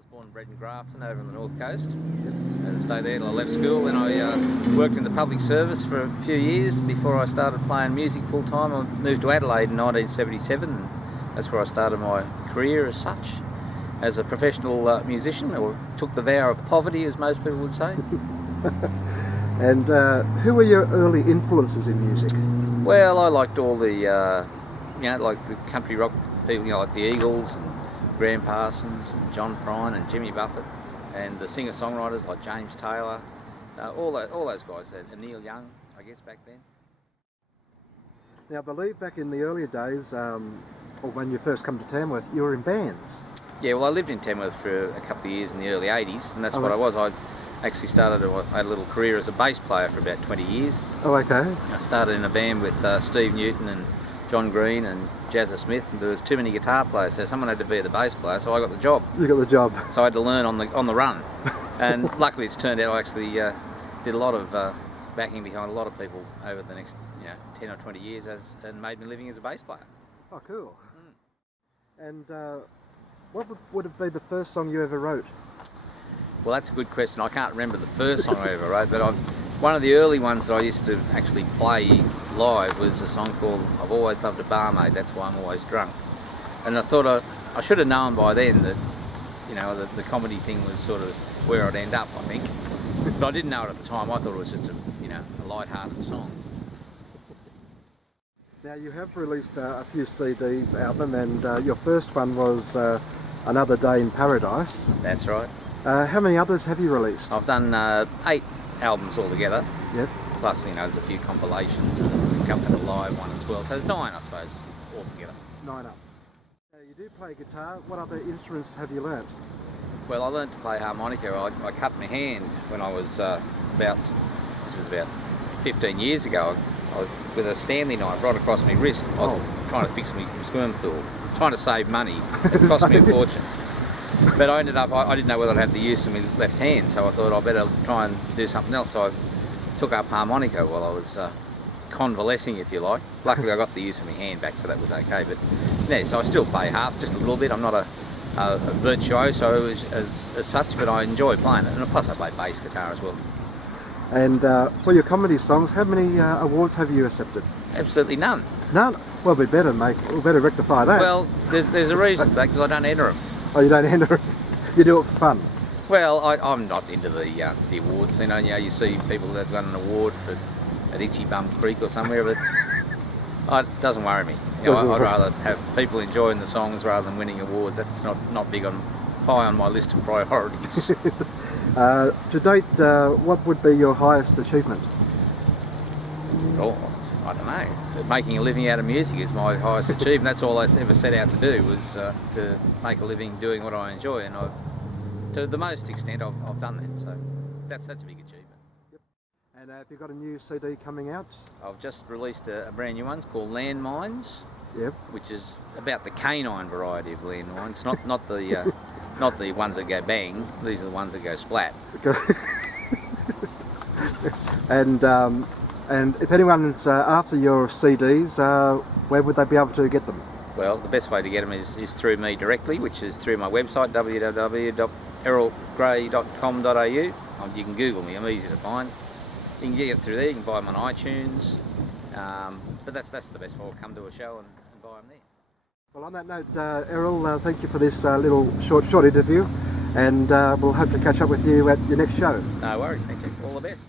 was born and bred in Grafton over on the North Coast. And stayed there till I left school. Then I worked in the public service for a few years before I started playing music full time. I moved to Adelaide in 1977, and that's where I started my career as such, as a professional musician, or took the vow of poverty, as most people would say. And who were your early influences in music? Well, I liked all the, like the country rock people, like the Eagles and Graham Parsons and John Prine and Jimmy Buffett, and the singer-songwriters like James Taylor, all those guys, and Neil Young, I guess, back then. Now, I believe back in the earlier days, or when you first come to Tamworth, you were in bands. Yeah, well, I lived in Tamworth for a couple of years in the early 80s, and that's what I was. I actually started, I had a little career as a bass player for about 20 years. Oh, okay. I started in a band with Steve Newton and John Green and Jazza Smith, and there was too many guitar players, so someone had to be the bass player, so I got the job. You got the job. So I had to learn on the run, and luckily it's turned out I actually did a lot of backing behind a lot of people over the next 10 or 20 years, and made me living as a bass player. Oh, cool. And what would have been the first song you ever wrote? Well, that's a good question. I can't remember the first song I ever wrote, but one of the early ones that I used to actually play live was a song called I've Always Loved a Barmaid, That's Why I'm Always Drunk. And I thought I should have known by then that, the comedy thing was sort of where I'd end up, I think. But I didn't know it at the time. I thought it was just a light-hearted song. Now, you have released a few CDs out them, and your first one was Another Day in Paradise. That's right. How many others have you released? I've done 8 albums altogether. Yep. Plus, there's a few compilations and a couple of live one as well. So there's 9, I suppose, altogether. 9 up. You do play guitar. What other instruments have you learnt? Well, I learned to play harmonica. I cut my hand when I was about 15 years ago. I was with a Stanley knife right across my wrist. I was trying to fix my swimming pool, trying to save money. It cost me a fortune. But I ended up, I didn't know whether I'd have the use of my left hand, so I thought I'd better try and do something else. So I took up harmonica while I was convalescing, if you like. Luckily I got the use of my hand back, so that was okay. But yeah, so I still play harp, just a little bit. I'm not a virtuoso as such, but I enjoy playing it. And plus I play bass guitar as well. And for your comedy songs, how many awards have you accepted? Absolutely none. None? Well, we better rectify that. Well, there's a reason for that, because I don't enter them. Oh, you don't enter them? You do it for fun? Well, I'm not into the awards. You see people that have got an award at Itchy Bum Creek or somewhere, but it doesn't worry me. I'd rather have people enjoying the songs rather than winning awards. That's not high on my list of priorities. To date, what would be your highest achievement? Oh, I don't know. Making a living out of music is my highest achievement. That's all I ever set out to do, was to make a living doing what I enjoy, and to the most extent I've done that. So that's a big achievement. Yep. And have you got a new CD coming out? I've just released a brand new one called Landmines. Yep. Which is about the canine variety of landmines, not the not the ones that go bang. These are the ones that go splat. And if anyone's after your CDs, where would they be able to get them? Well, the best way to get them is through me directly, which is through my website, www.errolgray.com.au. You can Google me, I'm easy to find. You can get it through there, you can buy them on iTunes. But that's the best way. Come to a show and buy them there. Well, on that note, Errol, thank you for this little short interview, and we'll hope to catch up with you at your next show. No worries, thank you. All the best.